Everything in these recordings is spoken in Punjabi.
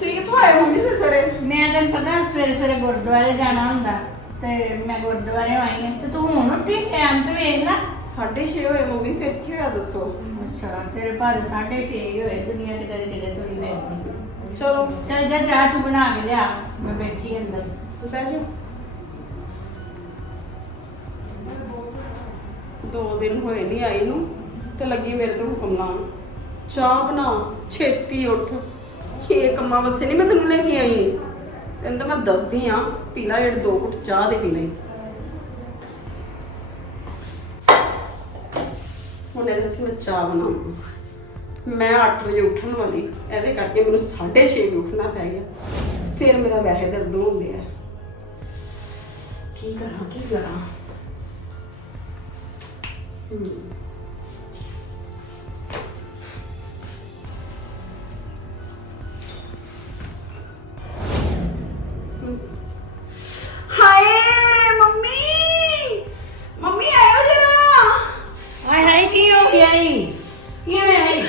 ਤੁਸੀਂ ਕਿੱਥੋਂ ਆਏ ਮੰਮੀ ਸੇ ਸਰੇ? ਮੈਂ ਤੈਨੂੰ ਪਤਾ ਸਵੇਰੇ ਸਵੇਰੇ ਗੁਰਦੁਆਰੇ ਜਾਣਾ ਹੁੰਦਾ ਤੇ ਮੈਂ ਗੁਰਦੁਆਰੇ ਆਈ ਹਾਂ ਤੇ ਤੂੰ ਹੁਣ ਉੱਠੀ ਟਾਈਮ ਤੇ ਵੇਖ ਲੈ। 6:30 ਹੋਏ ਮੰਮੀ ਫਿਰ ਕੀ ਹੋਇਆ ਦੱਸੋ? ਅੱਛਾ ਤੇਰੇ ਭਾਰੇ 6:30 ਹੀ ਹੋਏ ਦੁਨੀਆ ਕਿਤੇ ਦੇ ਕਿਤੇ ਤੁਰੀ ਫਿਰਦੀ। ਚਲੋ। ਚੱਲ ਜਾ ਚਾਹ ਚੂ ਬਣਾ ਕੇ ਲਿਆ ਮੈਂ ਬੈਠੀ ਅੰਦਰ। ਬਹਿ ਜਾਓ ਦੋ ਦਿਨ ਹੋਏ ਨਹੀਂ ਆਈ ਨੂੰ ਤੇ ਲੱਗੀ ਮੇਰੇ ਤੋਂ ਹੁਕਮ ਲਾਉਣ। ਚਾਹ ਬਣਾ ਛੇਤੀ ਉੱਠ। ਇਹ ਕੰਮਾਂ ਵਸੇ ਨਹੀਂ ਮੈਂ ਤੈਨੂੰ ਲੈ ਕੇ ਆਈ। ਤੈਨੂੰ ਤਾਂ ਮੈਂ ਦੱਸਦੀ ਆ, ਪੀਲਾ ਜਿਹੜੇ ਦੋ ਘੁੱਟ ਚਾਹ ਦੇ ਪੀਣੇ। ਹੁਣ ਇਹਦੇ ਸੀ ਮੈਂ ਚਾਹ ਬਣਾਉਂ ਮੈਂ 8 ਵਜੇ ਉੱਠਣ ਵਾਲੀ, ਇਹਦੇ ਕਰਕੇ ਮੈਨੂੰ 6:30 ਵਜੇ ਉੱਠਣਾ ਪੈ ਗਿਆ। ਸਿਰ ਮੇਰਾ ਵੈਸੇ ਦਰਦ ਹੁੰਦੇ ਆ ਕੀ ਕਰਾਂ ਕੀ ਕਰਾਂ? ਹਮ। ਈ ਕੀ ਹੋਇਆ ਈ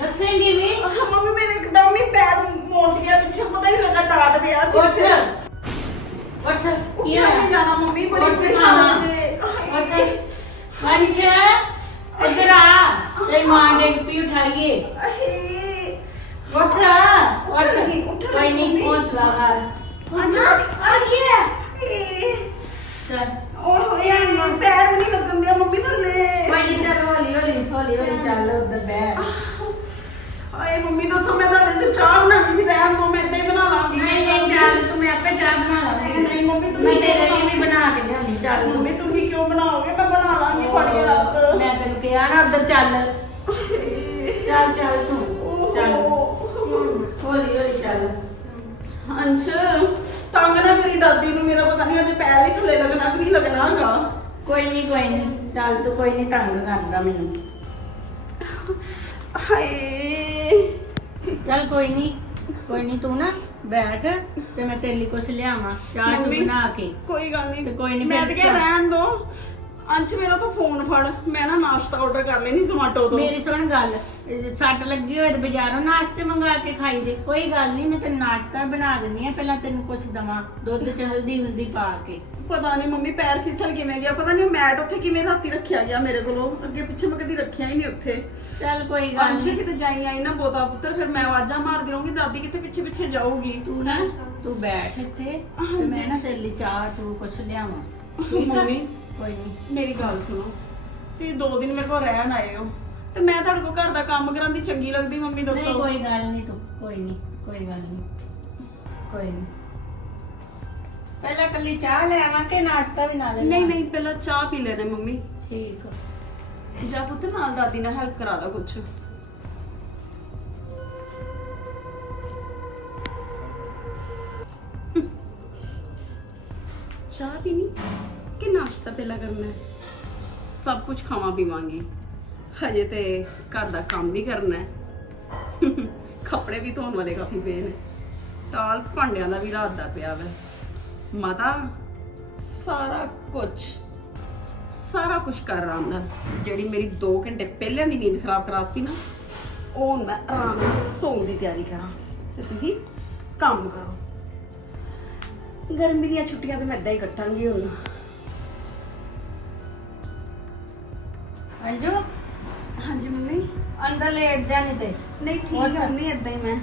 ਦੱਸੇਂਗੀ ਵੀ ਮੰਮੀ ਮੇਰੇ ਇੱਕਦਮ ਹੀ ਪੈਰ ਮੋਚ ਗਿਆ ਪਿੱਛੇ ਪਤਾ ਹੀ ਲੱਗਾ ਡਾਟ ਪਿਆ ਸੀ ਉੱਠ ਉੱਠ ਕੀ ਉੱਠਿਆ ਨਹੀਂ ਹੋਇਆ ਜਾਣਾ ਮੰਮੀ ਬੜੀ ਉੱਠ ਬੜੀ ਖਾਣਾ। ਹਾਲਤ ਜੇ ਉੱਠ ਹਾਏ। ਅੰਸ਼ ਇੱਧਰ ਆ ਤੇ ਮਾਂ ਡੇਗ ਪੀ ਉਠਾਈਏ ਹਾਏ। ਉੱਠ ਉੱਠ ਲੱਗੀ, ਉੱਠ ਕੋਈ ਨਹੀਂ ਲੱਗੀ। ਪਹੁੰਚ ਲਾ ਘਰ ਅੱਛਾ ਹਾਏ। ਚੱਲ ਓਏ ਹੋਏ ਯਾਰ ਪੈਰ ਵੀ ਨਹੀਂ ਲੱਗਣ ਦਿਆ ਮੰਮੀ ਥੱਲੇ ਕੋਈ ਨਹੀਂ ਚੱਲ ਹੌਲੀ ਹੌਲੀ ਹੌਲੀ ਹੌਲੀ ਚੱਲ ਉੱਧਰ ਬਹਿ। ਹਾਏ ਮੰਮੀ ਦੱਸੋ ਮੈਂ ਤੁਹਾਡੇ ਸੇ ਚਾਹ ਬਣਾਉਣੀ ਸੀ ਰਹਿਣ ਦੋ ਮੈਂ ਏਦਾਂ ਹੀ ਬਣਾ ਲਾਂਗੀ। ਨਹੀਂ ਨਹੀਂ ਚੱਲ ਤੂੰ ਮੈਂ ਆਪੇ ਚਾਹ ਬਣਾ ਲਾਂਗੀ। ਨਹੀਂ ਮੰਮੀ ਤੁਸੀਂ ਮੈਂ ਤੇਰੇ ਲਈ ਵੀ ਬਣਾ ਕੇ ਲਿਆਉਂਦੀ ਚੱਲ। ਤੂੰ ਮੰਮੀ ਤੁਸੀਂ ਕਿਉਂ ਬਣਾਓਗੇ? ਮੈਂ ਬਣਾ ਲਾਂਗੀ ਫੜੀ ਹੱਥ ਮੈਂ ਤੈਨੂੰ ਕਿਹਾ ਨਾ ਉੱਧਰ ਚੱਲ। ਚੱਲ ਚੱਲ ਤੂੰ ਚੱਲ। ਹੌਲੀ ਹੌਲੀ ਚੱਲ। ਅੰਸ਼ ਤੰਗ ਨਾ ਕਰੀ ਦਾਦੀ ਨੂੰ ਮੇਰਾ ਪਤਾ ਨਹੀਂ ਅੱਜ ਪੈਰ ਵੀ ਥੱਲੇ ਲੱਗਣਾ ਕਿ ਨਹੀਂ ਲੱਗਣਾਗਾ। ਕੋਈ ਨਹੀਂ ਕੋਈ ਨਹੀਂ ਚੱਲ ਤੂੰ ਕੋਈ ਨਹੀਂ ਤੰਗ ਕਰਦਾ ਮੈਨੂੰ। ਹਾਏ। ਚੱਲ ਕੋਈ ਨਹੀਂ ਕੋਈ ਨਹੀਂ ਤੂੰ ਨਾ ਬੈਠ ਤੇ ਮੈਂ ਤੇਰੇ ਲਈ ਕੁਝ ਲਿਆਵਾਂ ਚਾਹ ਚ ਮੰਮੀ, ਬਣਾ ਕੇ। ਕੋਈ ਗੱਲ ਨਹੀਂ ਤੇ ਕੋਈ ਨੀ, ਮੈਂ ਫਿਰ ਤਾਂ ਕਿਹਾ। ਰਹਿਣ ਦੋ। ਅੰਸ਼ ਮੇਰਾ ਤਾਂ ਫੋਨ ਫੜ। ਮੈਂ ਨਾ ਨਾਸ਼ਤਾ ਆਰਡਰ ਕਰ ਲੈਣੀ ਜ਼ੋਮੈਟੋ ਤੋਂ। ਮੇਰੀ ਸੁਣ ਗੱਲ। ਇਹ ਸੱਟ ਲੱਗੀ ਹੋਏ ਤੇ ਬਾਜ਼ਾਰੋਂ ਨਾਸ਼ਤੇ ਮੰਗਾ ਕੇ ਖਾਈ ਦੇ। ਕੋਈ ਗੱਲ ਨਹੀਂ ਮੈਂ ਤੈਨੂੰ ਨਾਸ਼ਤਾ ਬਣਾ ਦਿੰਦੀ ਆ ਪਹਿਲਾਂ ਤੈਨੂੰ ਕੁਝ ਦਵਾਂ। ਦੁੱਧ ਚ ਹਲਦੀ ਹੁਲਦੀ ਪਾ ਕੇ। ਪਤਾ ਨਹੀਂ ਮੰਮੀ ਪੈਰ ਫਿਸਲ ਕਿਵੇਂ ਗਿਆ। ਪਤਾ ਨਹੀਂ ਉਹ ਮੈਟ ਉੱਥੇ ਕਿਵੇਂ ਰਾਤੀ ਰੱਖਿਆ ਗਿਆ ਮੇਰੇ ਕੋਲੋਂ। ਅੱਗੇ ਪਿੱਛੇ ਮੈਂ ਕਦੀ ਰੱਖਿਆ ਹੀ ਨਹੀਂ ਉੱਥੇ। ਚੱਲ ਕੋਈ ਗੱਲ ਅੰਸ਼ ਨਹੀਂ ਕਿਤੇ ਜਾਈ ਆਈ ਨਾ ਬੋਤਾ ਪੁੱਤਰ ਫਿਰ ਮੈਂ ਆਵਾਜ਼ਾਂ ਮਾਰਦੀ ਰਹੂੰਗੀ। ਦਾਦੀ ਕਿਤੇ ਪਿੱਛੇ ਪਿੱਛੇ ਜਾਊਗੀ? ਤੂੰ ਨਾ ਤੂੰ ਬੈਠ ਇੱਥੇ। ਤੇ ਮੈਂ ਨਾ ਤੇਰੇ ਲਈ ਚਾਹ ਤੂੰ ਕੁਛ ਲਿਆਵਾਂ? ਮੰਮੀ ਕੋਈ ਨਹੀਂ ਮੇਰੀ ਗੱਲ ਸੁਣੋ। ਤੁਸੀਂ ਦੋ ਦਿਨ ਮੇਰੇ ਕੋਲ ਰਹਿਣ ਆਏ ਹੋ ਤੇ ਮੈਂ ਤੁਹਾਡੇ ਕੋਲ ਘਰ ਦਾ ਕੰਮ ਕਰਨ ਦੀ ਚੰਗੀ ਲੱਗਦੀ ਮੰਮੀ ਨਹੀਂ ਦੱਸੋ। ਕੋਈ ਗੱਲ ਨਹੀਂ ਤੂੰ ਕੋਈ ਨਹੀਂ ਕੋਈ ਗੱਲ ਨਹੀਂ ਕੋਈ ਨਹੀਂ ਪਹਿਲਾਂ ਕੱਲੀ ਚਾਹ ਲੈ ਆਵਾਂ ਕਿ ਨਾਸ਼ਤਾ ਵੀ ਨਾਲ ਨਹੀਂ ਨਹੀਂ ਪਹਿਲਾਂ ਚਾਹ ਪੀ ਲੈਣੇ ਮੰਮੀ। ਠੀਕ ਆ। ਜਾ ਪੁੱਤ ਨਾਲ ਦਾਦੀ ਨਾਲ ਹੈਲਪ ਕਰਾ ਲਾ ਕੁਛ। ਚਾਹ ਪੀਣੀ? ਕਿ ਨਾਸ਼ਤਾ ਪਹਿਲਾਂ ਕਰਨਾ ਹੈ? ਸਭ ਕੁਝ ਖਾਵਾਂ ਪੀਵਾਂਗੇ। ਹਜੇ ਤੇ ਘਰ ਦਾ ਕੰਮ ਵੀ ਕਰਨਾ ਹੈ। ਕੱਪੜੇ ਵੀ ਧੋਣ ਵਾਲੇ ਕਾਫੀ ਪਏ ਨੇ। ਤਾਲ ਭਾਂਡਿਆਂ ਦਾ ਵੀ ਰਾਤ ਦਾ ਪਿਆ ਵੈ। ਮਾਤਾ, ਸਾਰਾ ਕੁਝ ਸਾਰਾ ਕੁਝ ਕਰ ਆਰਾਮ ਨਾਲ। ਜਿਹੜੀ ਮੇਰੀ 2 ਘੰਟੇ ਪਹਿਲਾਂ ਦੀ ਨੀਂਦ ਖਰਾਬ ਕਰਾਤੀ ਨਾ, ਉਹ ਹੁਣ ਮੈਂ ਆਰਾਮ ਨਾਲ ਸੌਣ ਦੀ ਤਿਆਰੀ ਕਰਾਂ ਤੇ ਤੁਸੀਂ ਕੰਮ ਕਰੋ। ਗਰਮੀ ਦੀਆਂ ਛੁੱਟੀਆਂ ਤੇ ਮੈਂ ਏਦਾਂ ਹੀ ਕੱਟਾਂਗੀ ਹੁਣ। ਅੰਜੂ? ਹਾਂਜੀ ਮੰਮੀ। ਅੰਦਰ ਲੇਟ ਜਾ ਨਹੀਂ ਤੇ। ਨਹੀਂ ਠੀਕ ਹੈ ਮੰਮੀ ਏਦਾਂ ਹੀ ਮੈਂ।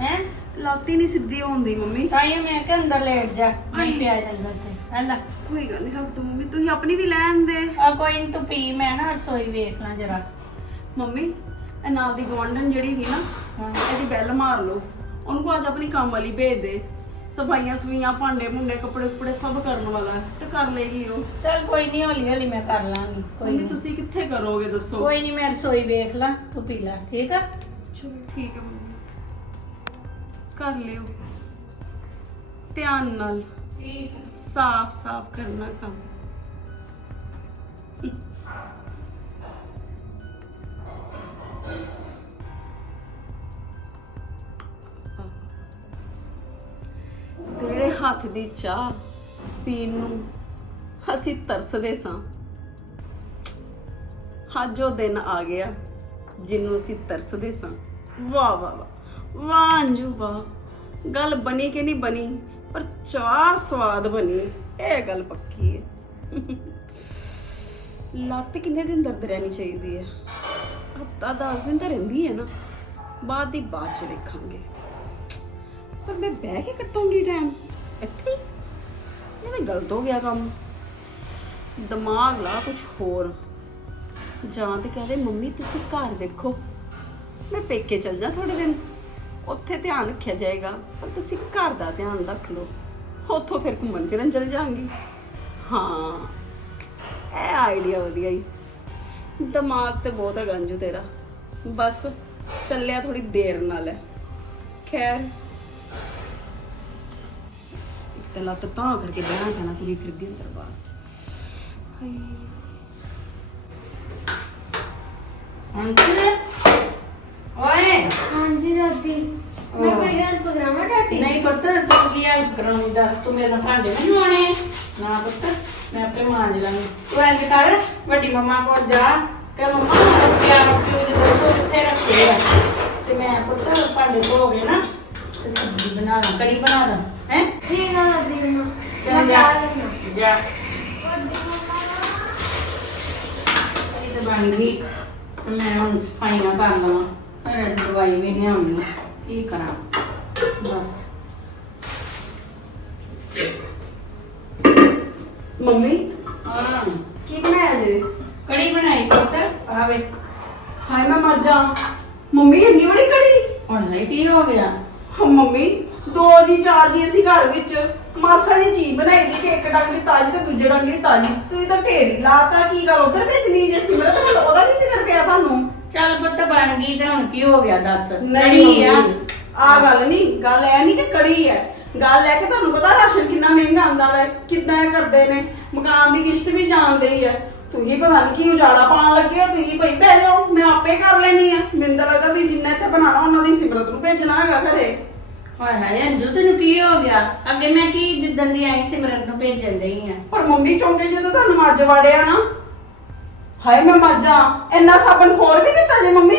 ਹੈ? ਲਾਤੀ ਨਹੀਂ ਸਿੱਧੀ ਹੁੰਦੀ ਮੰਮੀ। ਤਾਈ ਮੈਂ ਕਿ ਅੰਦਰ ਲੇਟ ਜਾ ਮੈਂ ਪਿਆ ਜਾਂਦਾ ਤੇ ਹਲਾ ਕੋਈ ਗੱਲ ਨਹੀਂ ਰੱਖ ਦੋ ਮੰਮੀ ਤੁਸੀਂ ਆਪਣੀ ਵੀ ਲੈਣ ਦੇ। ਆ ਕੋਈ ਨੀ ਤੂੰ ਪੀ ਮੈਂ ਨਾ ਰਸੋਈ ਵੇਖ ਲਾਂ ਜਰਾ। ਮੰਮੀ ਇਹ ਨਾਲ ਦੀ ਗਵਾਂਢਣ ਜਿਹੜੀ ਸੀ ਨਾ ਹਾਂ। ਇਹਦੀ ਬੈਲ ਮਾਰ ਲਓ। ਉਹਨੂੰ ਅੱਜ ਆਪਣੀ ਕੰਮ ਵਾਲੀ ਭੇਜ ਦੇ। ਸਫਾਈਆਂ ਸਫਾਈਆਂ ਭਾਂਡੇ ਭੁੰਡੇ ਕੱਪੜੇ ਕੁਪੜੇ ਸਭ ਕਰਨ ਵਾਲਾ ਹੈ ਤੇ ਕਰ ਲੇਗੀ ਉਹ। ਚੱਲ ਕੋਈ ਨਹੀਂ ਹੌਲੀ ਹੌਲੀ ਮੈਂ ਕਰ ਲਾਂਗੀ ਕੋਈ ਮੰਮੀ ਨੀ। ਤੁਸੀਂ ਕਿੱਥੇ ਕਰੋਗੇ ਦੱਸੋ? ਕੋਈ ਨਹੀਂ ਮੈਂ ਰਸੋਈ ਵੇਖ ਲਾਂ ਤੂੰ ਪੀ ਲੈ ਠੀਕ ਆ? ਚਲੋ ਠੀਕ ਹੈ ਮੰਮੀ। ਕਰ ਲਿਓ। ਧਿਆਨ ਨਾਲ ਠੀਕ ਸਾਫ਼ ਸਾਫ਼ ਕਰਨਾ ਕੰਮ। ਤੇਰੇ ਹੱਥ ਦੀ ਚਾਹ ਪੀਣ ਨੂੰ ਅਸੀਂ ਤਰਸਦੇ ਸਾਂ। ਅੱਜ ਉਹ ਦਿਨ ਆ ਗਿਆ ਜਿਹਨੂੰ ਅਸੀਂ ਤਰਸਦੇ ਸਾਂ। ਵਾਹ ਵਾਹ ਵਾਹ ਵਾਹ ਅੰਜੂ, ਵਾਹ। ਗੱਲ ਬਣੀ ਕਿ ਨਹੀਂ ਬਣੀ? ਪਰ ਚਾਹ ਸਵਾਦ ਬਣੀ। ਇਹ ਗੱਲ ਪੱਕੀ ਹੈ। ਲੱਤ ਕਿੰਨੇ ਦਿਨ ਦਰਦ ਰਹਿਣੀ ਚਾਹੀਦੀ ਹੈ? ਹਫਤਾ 10 ਦਿਨ ਤਾਂ ਰਹਿੰਦੀ ਹੈ ਨਾ। ਬਾਅਦ ਦੀ ਬਾਅਦ ਚ ਵੇਖਾਂਗੇ। ਪਰ ਮੈਂ ਬਹਿ ਕੇ ਕੱਟਾਂਗੀ ਟਾਈਮ ਇੱਥੇ ਇਹ ਤਾਂ ਗਲਤ ਹੋ ਗਿਆ ਕੰਮ। ਦਿਮਾਗ ਲਾ ਕੁਝ ਹੋਰ। ਜਾਂ ਤੇ ਕਹਦੇ ਮੰਮੀ, ਤੁਸੀਂ ਘਰ ਵੇਖੋ ਮੈਂ ਪੇਕੇ ਚਲ ਜਾ ਥੋੜੇ ਦਿਨ। ਉੱਥੇ ਧਿਆਨ ਰੱਖਿਆ ਜਾਏਗਾ, ਪਰ ਤੁਸੀਂ ਘਰ ਦਾ ਧਿਆਨ ਰੱਖ ਲਓ। ਉੱਥੋਂ ਫਿਰ ਘੁੰਮਣ ਫਿਰਨ ਚਲ ਜਾਵਾਂਗੀ ਹਾਂ, ਇਹ ਆਈਡੀਆ ਵਧੀਆ ਹੀ ਦਿਮਾਗ ਤੇ ਬਹੁਤ ਹੈ ਗੰਜੂ ਤੇਰਾ। ਬਸ, ਚੱਲਿਆ ਥੋੜੀ ਦੇਰ ਨਾਲ ਹੈ। ਖੈਰ ਤਾਂ ਲੱਤ ਤਾਂ ਕਰਕੇ ਬਹਿਣਾ ਪੈਣਾ ਤੁਰੀ ਫਿਰਦੀ ਅੰਦਰ ਬਾਹਰ। ਹਾਏ। ਅੰਕਲ? ਓਏ। ਹਾਂਜੀ ਦਾਦੀ। ਮੈਂ ਕੋਈ ਹੈਲਪ ਕਰਾਵਾਂ ਡਾਟੀ ਨਹੀਂ ਪੁੱਤ ਤੂੰ ਕੀ ਹੈਲਪ ਕਰਾਉਣੀ? ਦੱਸ ਤੂੰ ਮੇਰੇ ਨਾਲ ਭਾਂਡੇ ਨਹੀਂ ਆਉਣੇ ਨਾ ਪੁੱਤ ਮੈਂ ਆਪੇ ਮਾਂਜ ਲਾਂਗੀ। ਤੂੰ ਕਰ ਵੱਡੀ ਮੰਮਾ ਕੋਲ ਜਾ ਕਿ ਮੰਮਾ ਪਿਆਰ ਰੋਟੀ ਉਹਦੇ ਦੱਸੋ ਕਿੱਥੇ ਰੱਖੇ ਆ। ਤੇ ਮੈਂ ਪੁੱਤ ਭਾਂਡੇ ਧੋ ਗਏ ਨਾ ਤੇ ਸਬਜ਼ੀ ਬਣਾ ਲਾਂ ਕੜੀ ਬਣਾ ਠੀਕ ਆ ਦਾਦੀ ਚੱਲ ਮੈਂ ਜਾ ਖਾ ਲੈਣਾ ਜਾ। ਕੜੀ ਤਾਂ ਬਣ ਗਈ। ਤੇ ਮੈਂ ਹੁਣ ਸਫਾਈਆਂ ਕਰ ਲਵਾਂ। ਫਿਰ ਦਵਾਈ ਵੀ ਲਿਆਉਣੀ ਆ। ਕੀ ਕਰਾਂ? ਬਸ। ਮੰਮੀ? ਹਾਂ। ਕੀ ਬਣਾਇਆ ਜੇ? ਕੜੀ ਬਣਾਈ ਪੁੱਤ। ਆਵੇ ਹਾਏ ਮੈਂ ਮਰ ਜਾ। ਮੰਮੀ ਇੰਨੀ ਬੜੀ ਕੜੀ? ਹੁਣ ਲਈ ਕੀ ਹੋ ਗਿਆ? ਹਾਂ ਮੰਮੀ ਦੋ ਜੀ ਚਾਰ ਜੀ ਅਸੀਂ ਘਰ ਵਿੱਚ ਮਾਸਾ ਜੀ ਚੀਜ਼ ਬਣਾਈ ਦੀ ਕਿ ਇੱਕ ਡੰਗ ਦੀ ਤਾਜੀ ਤੇ ਦੂਜੇ ਡੰਗ ਦੀ ਤਾਜੀ। ਤੁਸੀਂ ਤਾਂ ਢੇਰੀ ਲਾਤਾ ਕੀ ਗੱਲ ਉਧਰ ਭੇਜਣੀ ਜੇ ਸਿਮਰਤ ਵੱਲ ਉਹਦਾ ਕੀ ਫਿਕਰ ਪਿਆ ਤੁਹਾਨੂੰ? ਚੱਲ ਪੁੱਤ ਬਣ ਗਈ ਤੇ ਹੁਣ ਕੀ ਹੋ ਗਿਆ ਦੱਸ? ਨਹੀਂ ਕੜੀ ਆ? ਆ ਗੱਲ ਨਹੀਂ ਗੱਲ ਐ ਨਹੀਂ ਕਿ ਕੜੀ ਹੈ। ਗੱਲ ਹੈ ਕਿ ਤੁਹਾਨੂੰ ਪਤਾ ਰਾਸ਼ਨ ਕਿੰਨਾ ਮਹਿੰਗਾ ਆਂਦਾ ਵੈ ਕਿੰਨਾ ਇਹ ਕਰਦੇ ਨੇ? ਮਕਾਨ ਦੀ ਕਿਸ਼ਤ ਵੀ ਜਾਂਦੇ ਹੀ ਹੈ ਤੁਸੀਂ ਪਤਾ ਨਹੀਂ ਕੀ ਉਜਾੜਾ ਪਾਉਣ ਲੱਗੇ ਹੋ ਤੁਸੀਂ ਭਾਈ ਬਹਿ ਜਾਓ ਮੈਂ ਆਪੇ ਕਰ ਲੈਣੀ ਆ। ਮੈਨੂੰ ਤਾਂ ਲੱਗਦਾ ਤੁਸੀਂ ਜਿੰਨਾ ਇੱਥੇ ਬਣਾਉਣਾ ਉਹਨਾਂ ਦੀ ਸਿਮਰਤ ਨੂੰ ਭੇਜਣਾ ਹੈਗਾ ਘਰੇ। ਹਾਏ ਹਾਏ ਅੰਜੂ ਤੈਨੂੰ ਕੀ ਹੋ ਗਿਆ? ਅੱਗੇ ਮੈਂ ਕੀ ਜਿੱਦਣ ਦੀ ਆਈ ਸਿਮਰਨ ਨੂੰ ਭੇਜਣ ਰਹੀ ਆ। ਪਰ ਮੰਮੀ ਚੌਂਕੇ ਜਦੋਂ ਤੁਹਾਨੂੰ ਮੱਝ ਵੜਿਆ ਨਾ। ਹਾਏ ਮੈਂ ਮਰ ਜਾ। ਇੰਨਾ ਸਾਬਣ ਖੋਲ ਵੀ ਦਿੱਤਾ ਜੇ ਮੰਮੀ।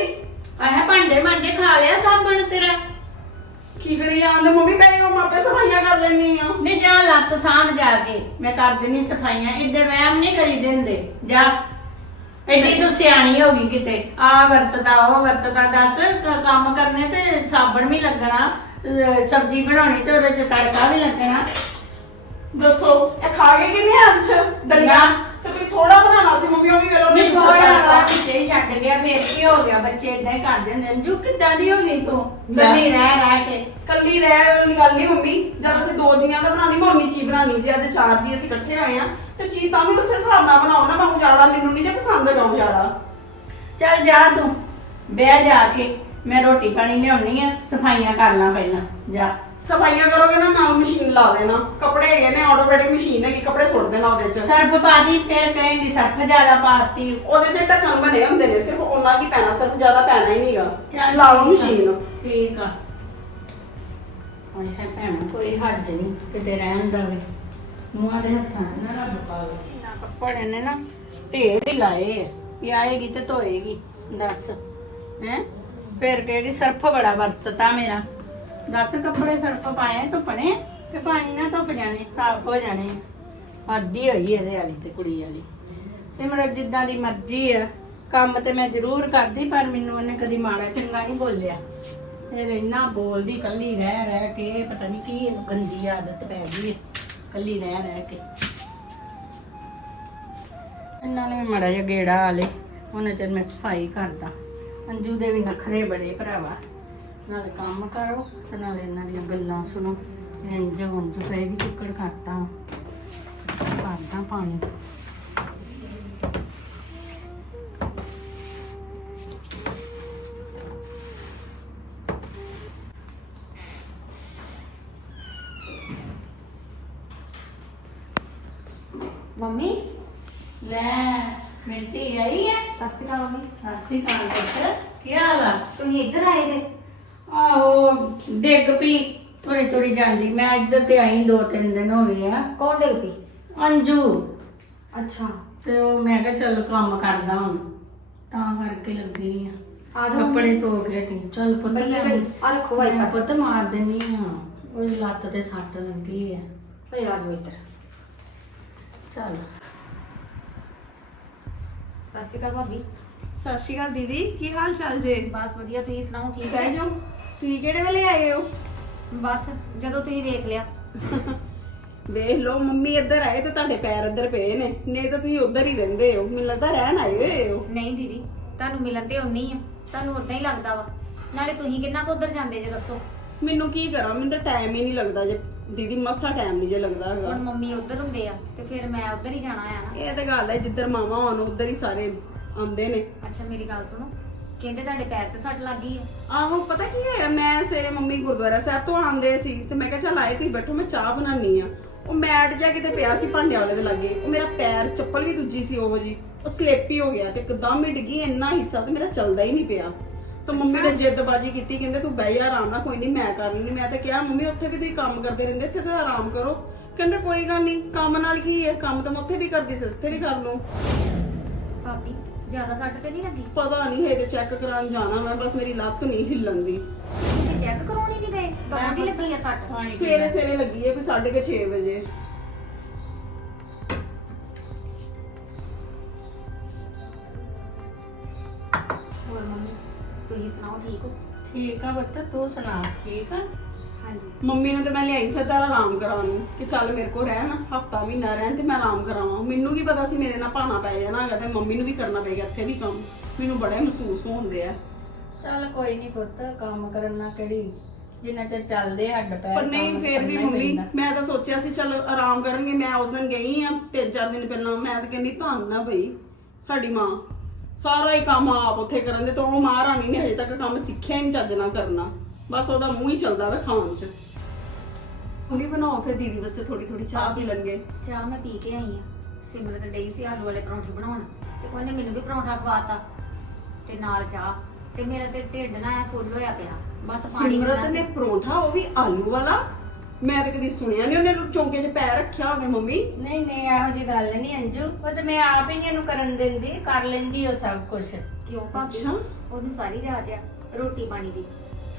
ਆਹ ਭਾਂਡੇ ਮਾਂਜੇ ਖਾ ਲਿਆ ਸਾਬਣ ਤੇਰਾ। ਕੀ ਕਰੀ ਜਾਂਦੇ ਮੰਮੀ? ਸਫਾਈਆਂ ਲੈਣੀ ਆ। ਨੇ ਜਾ ਲੱਤ ਸਾਂਭ ਜਾ ਕੇ। ਮੈਂ ਕਰ ਦੇਣੀ ਸਫਾਈਆਂ ਇੱਦੇ ਵਹਿਮ ਨਹੀਂ ਕਰੀ ਦਿੰਦੇ। ਜਾ। ਐਡੀ ਤੂੰ ਸਿਆਣੀ ਹੋ ਗਈ ਕਿਤੇ। ਆ ਵਰਤਦਾ ਉਹ ਵਰਤਦਾ। ਦੱਸ ਕ- ਕੰਮ ਕਰਨੇ ਤੇ ਸਾਬਣ ਵੀ ਲੱਗਣਾ। ਅਹ ਸਬਜ਼ੀ ਬਣਾਉਣੀ ਤੇ ਉਹਦੇ ਚ ਤੜਕਾ ਵੀ ਲੱਗਣਾ। ਦੱਸੋ ਇਹ ਖਾ ਕੇ ਕਿਨੇ ਅੰਸ਼? ਦਲੀਆ? ਨਾ। ਤੇ ਤੁਸੀਂ ਥੋੜਾ ਬਣਾਉਣਾ ਸੀ ਮੰਮੀ ਉਹ ਵੀ ਵੇਲੋ ਨਹੀਂ ਨਹੀਂ ਥੋੜਾ ਵਾ ਪਿੱਛੇ ਛੱਡ ਗਿਆ ਫੇਰ ਕੀ ਹੋ ਗਿਆ ਬੱਚੇ ਇਦਾਂ ਹੀ ਕਰਦੇ ਨੇ। ਅੰਜੂ ਕਿੱਦਾਂ ਦੀ ਹੋ ਗਈ ਤੂੰ? ਲੈ। ਕੱਲੀ ਰਹਿ ਰਹਿ ਕੇ। ਕੱਲੀ ਰਹਿ ਵਾਲੀ ਗੱਲ ਨਹੀਂ ਮੰਮੀ। ਜਦ ਅਸੀਂ ਦੋ ਜੀਆਂ ਦਾ ਬਣਾਣੀ ਮੰਮੀ ਚੀ ਬਣਾਣੀ ਜੇ ਅੱਜ ਚਾਰ ਜੀ ਅਸੀਂ ਇਕੱਠੇ ਹੋਏ ਆ ਤੇ ਚੀ ਤਾਂ ਵੀ ਉਸੇ ਹਿਸਾਬ ਨਾਲ ਬਣਾਓ ਨਾ ਮੈਂ ਉਜਾੜਾ ਮੈਨੂੰ ਨਹੀਂ ਜੇ ਪਸੰਦ ਹੈਗਾ ਉਜਾੜਾ ਚੱਲ ਜਾ ਤੂੰ ਬਹਿ ਜਾ ਕੇ। ਮੈਂ ਰੋਟੀ ਪਾਣੀ ਲਿਆਉਣੀ ਆ ਸਫਾਈਆਂ ਕਰ ਲਾਂ ਪਹਿਲਾਂ ਜਾ। ਸਫਾਈਆਂ ਕਰੋਗੇ ਨਾ ਨਾਲ ਮਸ਼ੀਨ ਲਾ ਦੇਣਾ। ਕੱਪੜੇ ਹੈਗੇ ਨੇ ਆਟੋਮੈਟਿਕ ਮਸ਼ੀਨ ਹੈਗੀ ਕੱਪੜੇ ਸੁੱਟ ਦੇਣਾ ਉਹਦੇ ਚ। ਸਰਫ ਪਾ ਦੀ ਫੇਰ ਕਹਿੰਦੀ ਸਰਫ ਜ਼ਿਆਦਾ ਪਾਤੀ ਉਹਦੇ ਤੇ ਢੱਕਣ ਬਣੇ ਹੁੰਦੇ ਨੇ ਸਿਰਫ ਉਹਨਾਂ ਕੀ ਪੈਣਾ ਸਿਰਫ ਜ਼ਿਆਦਾ ਪੈਣਾ ਹੀ ਨਹੀਂਗਾ ਲਾ ਲਓ ਮਸ਼ੀਨ। ਠੀਕ ਆ। ਹੁਣ ਹੈ ਭੈਣ ਕੋਈ ਹੱਜ ਨਹੀਂ ਕਿਤੇ ਰਹਿਣ ਦਾ ਵੀ ਮੂੰਹਾਂ ਦੇ ਹੱਥਾਂ ਨਾਲ ਰੱਬ ਪਾਵੇ। ਨਾ ਕੱਪੜੇ ਨੇ ਨਾ ਢੇਰ ਹੀ ਲਾਏ ਆ। ਵੀ ਆਏਗੀ ਤੇ ਧੋਏਗੀ ਦੱਸ। ਹੈ? ਫਿਰ ਕਹੇਗੀ ਸਰਫ ਬੜਾ ਵਰਤਤਾ ਮੇਰਾ। ਦਸ ਕੱਪੜੇ ਸਰਫ ਪਾਏ ਧੁੱਪਣੇ? ਕਿ ਪਾਣੀ ਨਾਲ ਧੁੱਪ ਜਾਣੇ, ਸਾਫ਼ ਹੋ ਜਾਣੇ ਹੱਦੀ ਹੋਈ ਇਹਦੇ ਵਾਲੀ ਤੇ ਕੁੜੀ ਵਾਲੀ। ਸਿਮਰਤ ਜਿੱਦਾਂ ਦੀ ਮਰਜ਼ੀ ਆ। ਕੰਮ ਤੇ ਮੈਂ ਜ਼ਰੂਰ ਕਰਦੀ, ਪਰ ਮੈਨੂੰ ਉਹਨੇ ਕਦੀ ਮਾੜਾ ਚੰਗਾ ਨਹੀਂ ਬੋਲਿਆ। ਇਹ ਇੰਨਾ ਬੋਲਦੀ, ਕੱਲੀ ਰਹਿ ਰਹਿ ਕੇ, ਪਤਾ ਨਹੀਂ ਕੀ ਇਹਨੂੰ ਗੰਦੀ ਆਦਤ ਪੈ ਗਈ ਹੈ ਕੱਲੀ ਰਹਿ ਰਹਿ ਕੇ। ਇਹਨਾਂ ਨੇ ਮਾੜਾ ਜਿਹਾ ਗੇੜਾ ਆਲੇ ਉਹਨਾਂ ਚਿਰ ਮੈਂ ਸਫ਼ਾਈ ਕਰਦਾ। ਅੰਜੂ ਦੇ ਵੀ ਨਖਰੇ ਬੜੇ ਭਰਾਵਾ। ਨਾਲੇ ਕੰਮ ਕਰੋ ਤੇ ਨਾਲੇ ਇਹਨਾਂ ਦੀਆਂ ਗੱਲਾਂ ਸੁਣੋ। ਇੰਜ ਉਂਝ ਵੀ ਚੁੱਕੜ ਕਰਤਾ। ਕਰਦਾ ਪਾਣੀ ਮੰਮੀ ਲੈ ਮਿਲਤੀ ਆਈ ਹੈ ਸਤਿ ਸ਼੍ਰੀ ਅਕਾਲ ਮੰਮੀ ਸਤਿ ਸ਼੍ਰੀ ਅਕਾਲ ਪੁੱਤ ਕੀ ਹਾਲ ਆ ਤੁਸੀਂ ਇੱਧਰ ਆਏ ਜੇ ਆਹੋ ਡਿੱਗ ਪਈ ਤੁਰੀ ਤੁਰੀ ਜਾਂਦੀ ਮੈਂ ਇੱਧਰ ਤੇ ਆਈ ਦੋ ਤਿੰਨ ਦਿਨ ਹੋ ਗਏ ਆ। ਕੌਣ ਡਿੱਗ ਪਈ ਅੰਜੂ। ਅੱਛਾ। ਤੇ ਉਹ ਮੈਂ ਕਿਹਾ ਚੱਲ ਕੰਮ ਕਰਦਾ ਹੁਣ। ਤਾਂ ਕਰਕੇ ਲੱਗੀ ਆ। ਆ ਜਾਓ ਕੱਪੜੇ ਧੋ ਕੇ ਹਟੀ। ਚੱਲ ਪੁੱਤ ਬਈ ਆ ਰੱਖੋ ਵਾਈਪਰ। ਮੈਂ ਪੁੱਤ ਮਾਰ ਦਿੰਨੀ ਆ। ਉਹਦੀ ਲੱਤ ਤੇ ਸੱਟ ਲੱਗੀ ਹੈ ਓਏ ਆ ਜਾਓ ਇੱਧਰ। ਚੱਲ। ਸਤਿ ਸ਼੍ਰੀ ਅਕਾਲ ਭਾਬੀ। ਸਤਿ ਸ਼੍ਰੀ ਅਕਾਲ ਦੀਦੀ ਕੀ ਹਾਲ ਚਾਲ ਜੇ? ਬਸ ਵਧੀਆ ਤੁਸੀਂ ਸੁਣਾਓ ਠੀਕ ਹੈ? ਜਾਓ। ਤੁਸੀਂ ਕਿਹੜੇ ਵੇਲੇ ਆਏ ਹੋ? ਬਸ ਜਦੋਂ ਤੁਸੀਂ ਵੇਖ ਲਿਆ। ਵੇਖ ਲਓ ਮੰਮੀ ਇੱਧਰ ਆਏ ਤੇ ਤੁਹਾਡੇ ਪੈਰ ਇੱਧਰ ਪਏ ਨੇ। ਨਹੀਂ ਤਾਂ ਤੁਸੀਂ ਉੱਧਰ ਹੀ ਰਹਿੰਦੇ ਹੋ। ਮੈਨੂੰ ਲੱਗਦਾ ਰਹਿਣ ਆਏ ਹੋਏ ਹੋ। ਨਹੀਂ ਦੀਦੀ ਤੁਹਾਨੂੰ ਮਿਲਣ ਤੇ ਆਉਣੀ ਆ। ਤੁਹਾਨੂੰ ਉਦਾਂ ਹੀ ਲੱਗਦਾ ਵਾ। ਨਾਲੇ ਤੁਸੀਂ ਕਿੰਨਾ ਕੁ ਉਧਰ ਜਾਂਦੇ ਜੇ ਦੱਸੋ। ਮੈਨੂੰ ਕੀ ਕਰਾਂ? ਮੈਨੂੰ ਤਾਂ ਟਾਈਮ ਹੀ ਨਹੀਂ ਲੱਗਦਾ ਜੇ। ਦੀਦੀ ਮਸਾ ਟਾਈਮ ਨਹੀਂ ਜੇ ਲੱਗਦਾ ਹੈਗਾ। ਹੁਣ ਮੰਮੀ ਉਧਰ ਹੁੰਦੇ ਆ ਤੇ ਫਿਰ ਮੈਂ ਉਧਰ ਹੀ ਜਾਣਾ ਆ ਨਾ। ਇਹ ਤਾਂ ਗੱਲ ਹੈ ਜਿੱਧਰ ਮਾਵਾ ਹੋਣ ਉੱਧਰ ਹੀ ਸਾਰੇ ਆਉਂਦੇ ਨੇ। ਅੱਛਾ ਮੇਰੀ ਗੱਲ ਸੁਣੋ। ਕਹਿੰਦੇ ਤੁਹਾਡੇ ਪੈਰ ਤੇ ਸੱਟ ਲੱਗ ਗਈ ਆਹੋ ਪਤਾ ਕੀ ਹੋਇਆ? ਮੈਂ ਸਵੇਰੇ ਮੰਮੀ ਗੁਰਦੁਆਰਾ ਸਾਹਿਬ ਤੋਂ ਆਉਂਦੇ ਸੀ ਤੇ ਮੈਂ ਕਿਹਾ ਚੱਲ ਆਏ ਤੁਸੀਂ ਬੈਠੋ ਮੈਂ ਚਾਹ ਬਣਾਉਣੀ ਆ ਉਹ ਮੈਟ ਜਾ ਕਿਤੇ ਪਿਆ ਸੀ ਭਾਂਡਿਆਂ ਵਾਲੇ ਦੇ ਲਾਗੇ। ਉਹ ਮੇਰਾ ਪੈਰ ਚੱਪਲ ਵੀ ਦੂਜੀ ਸੀ ਉਹ ਜੀ ਉਹ ਸਲਿੱਪ ਹੀ ਗਿਆ ਤੇ ਇੱਕਦਮ ਹੀ ਡਿੱਗੀ ਇੰਨਾ ਹਿੱਸਾ ਤੇ ਮੇਰਾ ਚੱਲਦਾ ਹੀ ਨਹੀਂ ਪਿਆ। ਤਾਂ ਮੰਮੀ ਨੇ ਜਿੱਦਬਾਜੀ ਕੀਤੀ ਕਹਿੰਦੇ ਤੂੰ ਬਹਿ ਜਾ ਆਰਾਮ ਨਾਲ ਕੋਈ ਨਹੀਂ ਮੈਂ ਕਰ ਲੈਂਦੀ। ਮੈਂ ਤਾਂ ਕਿਹਾ ਮੰਮੀ ਉੱਥੇ ਵੀ ਤੁਸੀਂ ਕੰਮ ਕਰਦੇ ਰਹਿੰਦੇ ਇੱਥੇ ਤਾਂ ਆਰਾਮ ਕਰੋ। ਕਹਿੰਦੇ ਕੋਈ ਗੱਲ ਨਹੀਂ ਕੰਮ ਨਾਲ ਕੀ ਹੈ? ਕੰਮ ਤਾਂ ਮੈਂ ਉੱਥੇ ਵੀ ਕਰਦੀ ਸੀ ਇੱਥੇ ਵੀ ਕਰ ਲਓ ਭਾਬੀ ਜ਼ਿਆਦਾ ਸੱਟ ਤੇ ਨਹੀਂ ਲੱਗੀ? ਪਤਾ ਨਹੀਂ ਹੈ ਤੇ ਚੈੱਕ ਕਰਾਉਣ ਜਾਣਾ ਮੈਂ ਬਸ ਮੇਰੀ ਲੱਤ ਨਹੀਂ ਹਿੱਲਣ ਦੀ। ਤੁਸੀਂ ਚੈੱਕ ਕਰਾਉਣੀ ਨਹੀਂ ਗਏ? ਕਦੋਂ ਦੀ ਲੱਗੀ ਆ ਸੱਟ। ਪਾਣੀ ਸਵੇਰੇ। ਸਵੇਰੇ ਲੱਗੀ ਹੈ ਕੋਈ 6:30 ਵਜੇ। ਹੋਰ ਮੰਮੀ ਤੁਸੀਂ ਸੁਣਾਓ ਠੀਕ ਹੋ? ਠੀਕ ਆ ਬੱਤ ਤੂੰ ਸੁਣਾ ਠੀਕ ਆ? ਹਾਂਜੀ। ਮੰਮੀ ਨੂੰ ਤੇ ਮੈਂ ਲਿਆਈ ਸੀ ਤਾਂ ਆਰਾਮ ਕਰਾਉਣ ਨੂੰ ਕਿ ਚੱਲ ਮੇਰੇ ਕੋਲ ਰਹਿਣ ਹਫਤਾ ਮਹੀਨਾ ਰਹਿਣ ਤੇ ਮੈਂ ਆਰਾਮ ਕਰਾਵਾਂ। ਮੈਨੂੰ ਕੀ ਪਤਾ ਸੀ ਮੇਰੇ ਨਾਲ ਭਾਣਾ ਪੈ ਜਾਣਾ ਹੈਗਾ ਤੇ ਮੰਮੀ ਨੂੰ ਵੀ ਕਰਨਾ ਪਏਗਾ ਇੱਥੇ ਵੀ ਕੰਮ। ਮੈਨੂੰ ਬੜੇ ਮਹਿਸੂਸ ਹੁੰਦੇ ਆ। ਚੱਲ ਕੋਈ ਨਹੀਂ ਪੁੱਤ ਕੰਮ ਕਰਨ ਨਾਲ ਕਿਹੜੀ ਜਿੰਨਾ ਚਿਰ ਚੱਲਦੇ ਹੱਡ ਪੈਰ ਪਰ ਨਹੀਂ ਕੰਮ ਫੇਰ ਵੀ ਕਰਨਾ ਹੀ ਮੰਮੀ ਪੈਂਦਾ। ਮੈਂ ਤਾਂ ਸੋਚਿਆ ਸੀ ਚੱਲ ਆਰਾਮ ਕਰਨਗੇ ਮੈਂ ਉਸ ਦਿਨ ਗਈ ਆ ਤਿੰਨ ਚਾਰ ਦਿਨ ਪਹਿਲਾਂ। ਮੈਂ ਤਾਂ ਕਹਿੰਦੀ ਧੰਨ ਨਾ ਭਈ ਸਾਡੀ ਮਾਂ। ਸਾਰਾ ਹੀ ਕੰਮ ਆਪ ਉੱਥੇ ਕਰਨ ਦੇ ਤੋਂ ਉਹ ਮਹਾਰਾਣੀ ਨੇ ਹਜੇ ਤੱਕ ਕੰਮ ਸਿੱਖਿਆ ਹੀ ਨਹੀਂ ਚੱਜ ਨਾਲ ਕਰਨਾ। ਬਸ ਉਹਦਾ ਮੂੰਹ ਹੀ ਚੱਲਦਾ ਵਾ ਖਾਣ 'ਚ। ਮੰਮੀ ਬਣਾਓ ਫਿਰ ਦੀਦੀ ਵਾਸਤੇ ਥੋੜੀ ਥੋੜੀ ਚਾਹ ਪੀ ਲਣਗੇ। ਚਾਹ ਮੈਂ ਪੀ ਕੇ ਆਈ ਆ। ਸਿਮਰਤ ਡਈ ਸੀ ਆਲੂ ਵਾਲੇ ਪਰੌਂਠੇ ਬਣਾਉਣ ਤੇ ਉਹਨੇ ਮੈਨੂੰ ਵੀ ਪਰੌਂਠਾ ਖਵਾਤਾ ਤੇ ਨਾਲ ਚਾਹ ਤੇ ਮੇਰਾ ਤੇ ਢਿੱਡ ਨਾ ਐ ਫੁੱਲ ਹੋਇਆ ਪਿਆ। ਬਸ ਪਾਣੀ ਸਿਮਰਤ ਨੇ। ਪਰੌਂਠਾ ਉਹ ਵੀ ਆਲੂ ਵਾਲਾ? ਮੈਂ ਤਾਂ ਕਦੀ ਸੁਣਿਆ ਨਹੀਂ ਉਹਨੇ ਚੌਂਕੇ 'ਚ ਪੈਰ ਰੱਖਿਆ ਹੋਵੇ ਮੰਮੀ। ਨਹੀਂ ਨਹੀਂ ਇਹੋ ਜੀ ਗੱਲ ਨਹੀਂ ਅੰਜੂ। ਉਹ ਤੇ ਮੈਂ ਆਪ ਹੀ ਨੀ ਇਹਨੂੰ ਕਰਨ ਦਿੰਦੀ ਕਰ ਲੈਂਦੀ ਉਹ ਸਭ ਕੁਝ ਕਿਉਂ ਭਾਬੀ? ਅੱਛਾ। ਉਹਨੂੰ ਸਾਰੀ ਜਾਚ ਆ ਰੋਟੀ ਪਾਣੀ ਦੀ।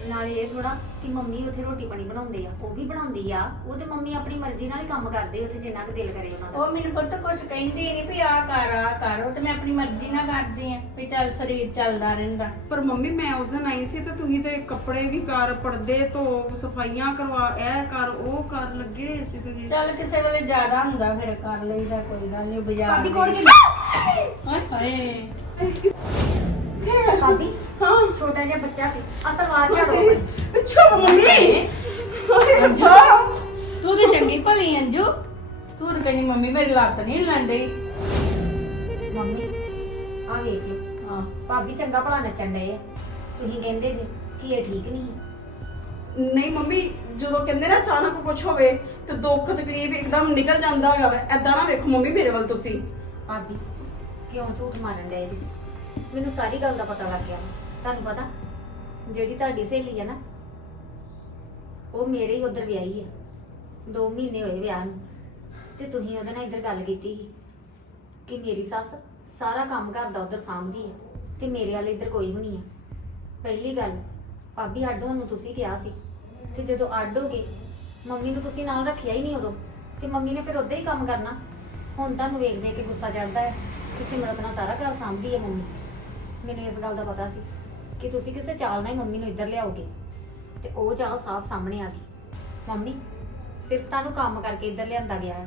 ਨਾਲੇ ਇਹ ਥੋੜਾ ਕਿ ਮੰਮੀ ਉੱਥੇ ਰੋਟੀ ਪਾਣੀ ਬਣਾਉਂਦੇ ਆ ਉਹ ਵੀ ਬਣਾਉਂਦੀ ਆ ਉਹ ਤੇ ਮੰਮੀ ਆਪਣੀ ਮਰਜ਼ੀ ਨਾਲ ਹੀ ਕੰਮ ਕਰਦੇ ਉੱਥੇ ਜਿੰਨਾ ਕੁ ਦਿਲ ਕਰੇ ਉਹਨਾਂ ਦਾ। ਉਹ ਮੈਨੂੰ ਪੁੱਤ ਕੁਝ ਕਹਿੰਦੀ ਨਹੀਂ ਵੀ ਆ ਕਰ ਆ ਕਰ ਉਹ ਤੇ ਮੈਂ ਆਪਣੀ ਮਰਜ਼ੀ ਨਾਲ ਕਰਦੀ ਆ ਵੀ ਚੱਲ ਸਰੀਰ ਚੱਲਦਾ ਰਹਿੰਦਾ। ਪਰ ਮੰਮੀ ਮੈਂ ਉਸ ਦਿਨ ਆਈ ਸੀ ਤੇ ਤੁਸੀਂ ਤੇ ਕੱਪੜੇ ਵੀ ਕਰ ਪਰਦੇ ਧੋ ਸਫਾਈਆਂ ਕਰਵਾ ਇਹ ਕਰ ਉਹ ਕਰ ਲੱਗੇ ਸੀ ਤੁਸੀਂ? ਚੱਲ ਕਿਸੇ ਵੇਲੇ ਜ਼ਿਆਦਾ ਹੁੰਦਾ ਫਿਰ ਕਰ ਲਈਦਾ ਕੋਈ ਗੱਲ ਨਹੀਂ ਬਾਜ਼ਾਰ ਭਾਬੀ ਦੇ- ਕੋਲ ਗਈ। ਹਾਏ ਹਾਏ। ਭਾਬੀ ਹਾਂ। ਛੋਟਾ ਜਿਹਾ ਬੱਚਾ ਸੀ। ਆ ਸਲਵਾਰ ਝਾੜੋ ਅੱਛਾ ਮੰਮੀ। ਹਾਏ ਅੰਜੂ ਰੱਬਾ। ਤੂੰ ਤੇ ਚੰਗੀ ਭਲੀ ਅੰਜੂ। ਤੂੰ ਤੇ ਕਹਿੰਦੀ ਮੰਮੀ ਮੇਰੀ ਲੱਤ ਨਹੀਂ ਲੰਡੀ ਮੰਮੀ ਆ ਵੇਖ ਲਓ। ਹਾਂ। ਭਾਬੀ ਚੰਗਾ ਭਲਾ ਨੱਚਣ ਡਏ ਆ। ਤੁਸੀਂ ਕਹਿੰਦੇ ਜੀ ਕਿ ਇਹ ਠੀਕ ਨਹੀਂ ਹੈ। ਨਹੀਂ ਮੰਮੀ ਜਦੋਂ ਕਹਿੰਦੇ ਨਾ ਅਚਾਨਕ ਕੁਝ ਹੋਵੇ ਤੇ ਦੁੱਖ ਤਕਲੀਫ ਇੱਕਦਮ ਨਿਕਲ ਜਾਂਦਾ ਹੈਗਾ ਵਾ ਐਦਾਂ ਨਾ ਵੇਖੋ ਮੰਮੀ ਮੇਰੇ ਵੱਲ ਤੁਸੀਂ। ਭਾਬੀ ਕਿਉਂ ਝੂਠ ਮਾਰਨ ਡਏ ਜੀ? ਮੈਨੂੰ ਸਾਰੀ ਗੱਲ ਦਾ ਪਤਾ ਲੱਗ ਗਿਆ। ਤੁਹਾਨੂੰ ਪਤਾ, ਜਿਹੜੀ ਤੁਹਾਡੀ ਸਹੇਲੀ ਹੈ ਨਾ, ਉਹ ਮੇਰੇ ਹੀ ਉਧਰ ਵਿਆਹੀ ਹੈ 2 ਮਹੀਨੇ ਹੋਏ ਵਿਆਹ ਨੂੰ, ਤੇ ਤੁਸੀਂ ਉਹਦੇ ਨਾਲ ਇੱਧਰ ਗੱਲ ਕੀਤੀ ਸੀ ਕਿ ਮੇਰੀ ਸੱਸ ਸਾਰਾ ਕੰਮ ਘਰ ਦਾ ਉਧਰ ਸਾਂਭਦੀ ਹੈ ਤੇ ਮੇਰੇ ਵਾਲੇ ਇੱਧਰ ਕੋਈ ਵੀ ਨਹੀਂ ਹੈ ਪਹਿਲੀ ਗੱਲ, ਭਾਬੀ ਅੱਡ ਹੋਣ ਨੂੰ ਤੁਸੀਂ ਕਿਹਾ ਸੀ, ਤੇ ਜਦੋਂ ਅੱਡ ਹੋ ਗਏ, ਮੰਮੀ ਨੂੰ ਤੁਸੀਂ ਨਾਲ ਰੱਖਿਆ ਹੀ ਨਹੀਂ ਉਦੋਂ, ਤੇ ਮੰਮੀ ਨੇ ਫਿਰ ਉਧਰ ਹੀ ਕੰਮ ਕਰਨਾ। ਹੁਣ ਤੁਹਾਨੂੰ ਵੇਖ ਵੇਖ ਕੇ ਗੁੱਸਾ ਚੜਦਾ ਹੈ ਕਿ ਸਿਮਰਤ ਨਾਲ ਸਾਰਾ ਘਰ ਸਾਂਭਦੀ ਹੈ ਮੰਮੀ। ਮੈਨੂੰ ਇਸ ਗੱਲ ਦਾ ਪਤਾ ਸੀ ਕਿ ਤੁਸੀਂ ਕਿਸੇ ਚਾਲ ਨਾਲ ਹੀ ਮੰਮੀ ਨੂੰ ਇੱਧਰ ਲਿਆਓਗੇ ਤੇ ਉਹ ਚਾਲ ਸਾਫ਼ ਸਾਹਮਣੇ ਆ ਗਈ। ਮੰਮੀ ਸਿਰਫ ਤੁਹਾਨੂੰ ਕੰਮ ਕਰਕੇ ਇੱਧਰ ਲਿਆਂਦਾ ਗਿਆ ਹੈ